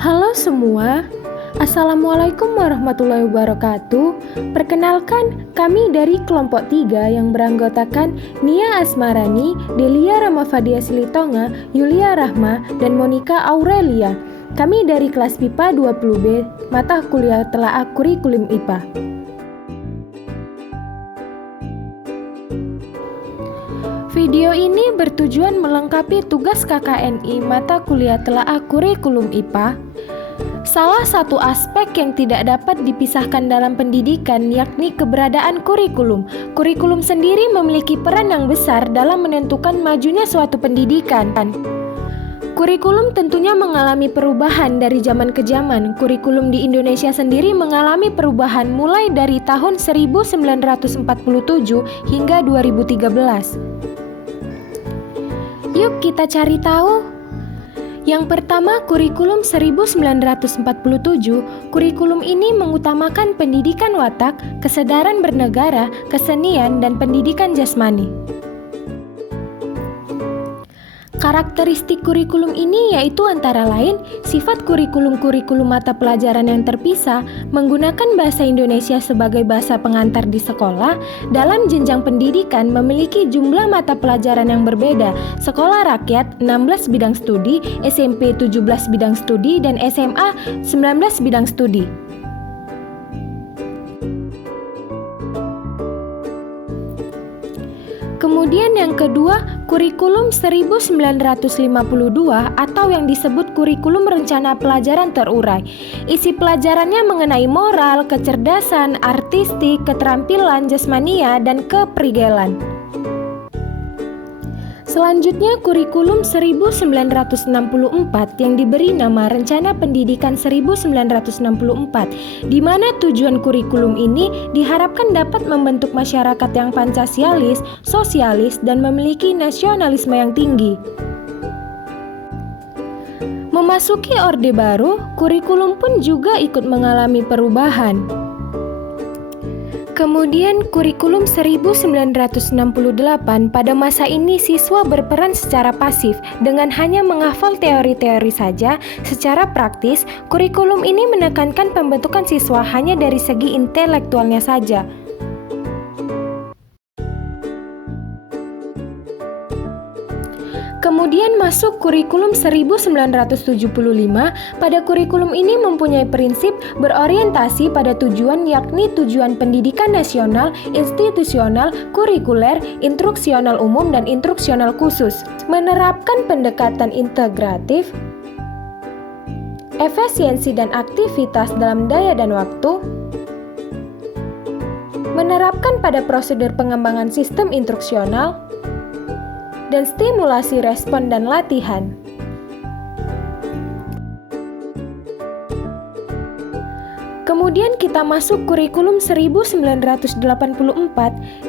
Halo semua, Assalamualaikum warahmatullahi wabarakatuh. Perkenalkan, kami dari kelompok 3 yang beranggotakan Nia Asmarani, Delia Ramafadia Silitonga, Yulia Rahma, dan Monica Aurelia. Kami dari kelas PIPA 20B, mata kuliah telaah kurikulum IPA. Video ini bertujuan melengkapi tugas KKNI mata kuliah telaah kurikulum IPA. Salah satu aspek yang tidak dapat dipisahkan dalam pendidikan yakni keberadaan kurikulum. Kurikulum sendiri memiliki peran yang besar dalam menentukan majunya suatu pendidikan. Kurikulum tentunya mengalami perubahan dari zaman ke zaman. Kurikulum di Indonesia sendiri mengalami perubahan mulai dari tahun 1947 hingga 2013. Yuk kita cari tahu. Yang pertama, kurikulum 1947. Kurikulum ini mengutamakan pendidikan watak, kesadaran bernegara, kesenian, dan pendidikan jasmani. Karakteristik kurikulum ini yaitu antara lain sifat kurikulum mata pelajaran yang terpisah, menggunakan bahasa Indonesia sebagai bahasa pengantar di sekolah, dalam jenjang pendidikan memiliki jumlah mata pelajaran yang berbeda, sekolah rakyat 16 bidang studi, SMP 17 bidang studi, dan SMA 19 bidang studi. Kemudian yang kedua, kurikulum 1952 atau yang disebut kurikulum rencana pelajaran terurai. Isi pelajarannya mengenai moral, kecerdasan, artistik, keterampilan, jasmania, dan keprigelan. Selanjutnya kurikulum 1964 yang diberi nama Rencana Pendidikan 1964, di mana tujuan kurikulum ini diharapkan dapat membentuk masyarakat yang Pancasialis, sosialis, dan memiliki nasionalisme yang tinggi. Memasuki Orde Baru, kurikulum pun juga ikut mengalami perubahan. Kemudian kurikulum 1968, pada masa ini siswa berperan secara pasif dengan hanya menghafal teori-teori saja. Secara praktis, kurikulum ini menekankan pembentukan siswa hanya dari segi intelektualnya saja. Kemudian masuk kurikulum 1975. Pada kurikulum ini mempunyai prinsip berorientasi pada tujuan, yakni tujuan pendidikan nasional, institusional, kurikuler, instruksional umum, dan instruksional khusus. Menerapkan pendekatan integratif, efisiensi dan aktivitas dalam daya dan waktu, menerapkan pada prosedur pengembangan sistem instruksional, dan stimulasi respon dan latihan. Kemudian kita masuk kurikulum 1984,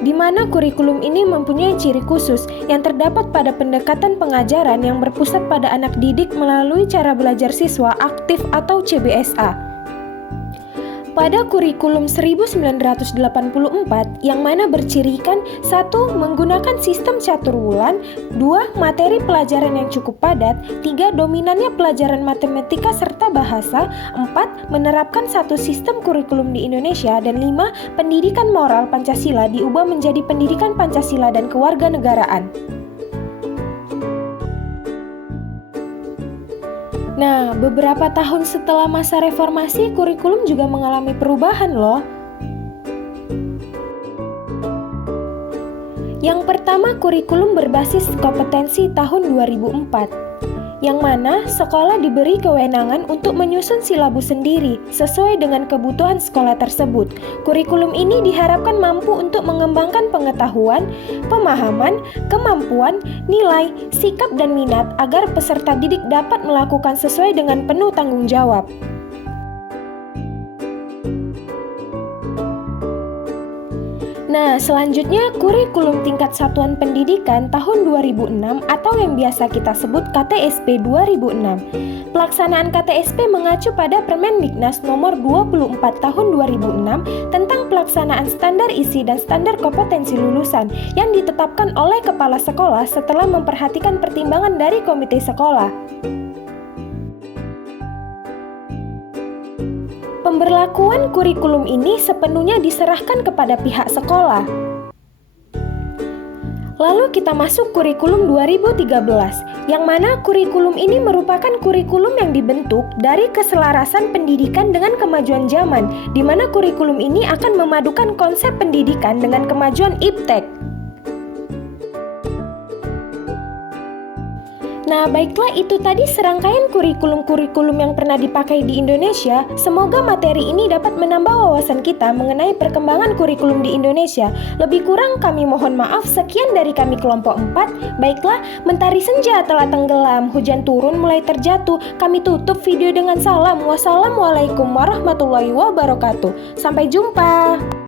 di mana kurikulum ini mempunyai ciri khusus yang terdapat pada pendekatan pengajaran yang berpusat pada anak didik melalui cara belajar siswa aktif atau CBSA. Pada kurikulum 1984 yang mana bercirikan 1. Menggunakan sistem caturwulan, 2. Materi pelajaran yang cukup padat, 3. Dominannya pelajaran matematika serta bahasa, 4. Menerapkan satu sistem kurikulum di Indonesia, dan 5. Pendidikan moral Pancasila diubah menjadi pendidikan Pancasila dan kewarganegaraan. Nah, beberapa tahun setelah masa reformasi, kurikulum juga mengalami perubahan loh. Yang pertama, kurikulum berbasis kompetensi tahun 2004, yang mana sekolah diberi kewenangan untuk menyusun silabus sendiri sesuai dengan kebutuhan sekolah tersebut. Kurikulum ini diharapkan mampu untuk mengembangkan pengetahuan, pemahaman, kemampuan, nilai, sikap, dan minat agar peserta didik dapat melakukan sesuai dengan penuh tanggung jawab. Nah, selanjutnya kurikulum tingkat satuan pendidikan tahun 2006 atau yang biasa kita sebut KTSP 2006. Pelaksanaan KTSP mengacu pada Permendiknas nomor 24 tahun 2006 tentang pelaksanaan standar isi dan standar kompetensi lulusan yang ditetapkan oleh kepala sekolah setelah memperhatikan pertimbangan dari komite sekolah. Pemberlakuan kurikulum ini sepenuhnya diserahkan kepada pihak sekolah. Lalu kita masuk kurikulum 2013, yang mana kurikulum ini merupakan kurikulum yang dibentuk dari keselarasan pendidikan dengan kemajuan zaman, di mana kurikulum ini akan memadukan konsep pendidikan dengan kemajuan iptek. Nah, baiklah, itu tadi serangkaian kurikulum-kurikulum yang pernah dipakai di Indonesia. Semoga materi ini dapat menambah wawasan kita mengenai perkembangan kurikulum di Indonesia. Lebih kurang kami mohon maaf. Sekian dari kami kelompok 4. Baiklah, mentari senja telah tenggelam, hujan turun mulai terjatuh. Kami tutup video dengan salam. Wassalamualaikum warahmatullahi wabarakatuh. Sampai jumpa.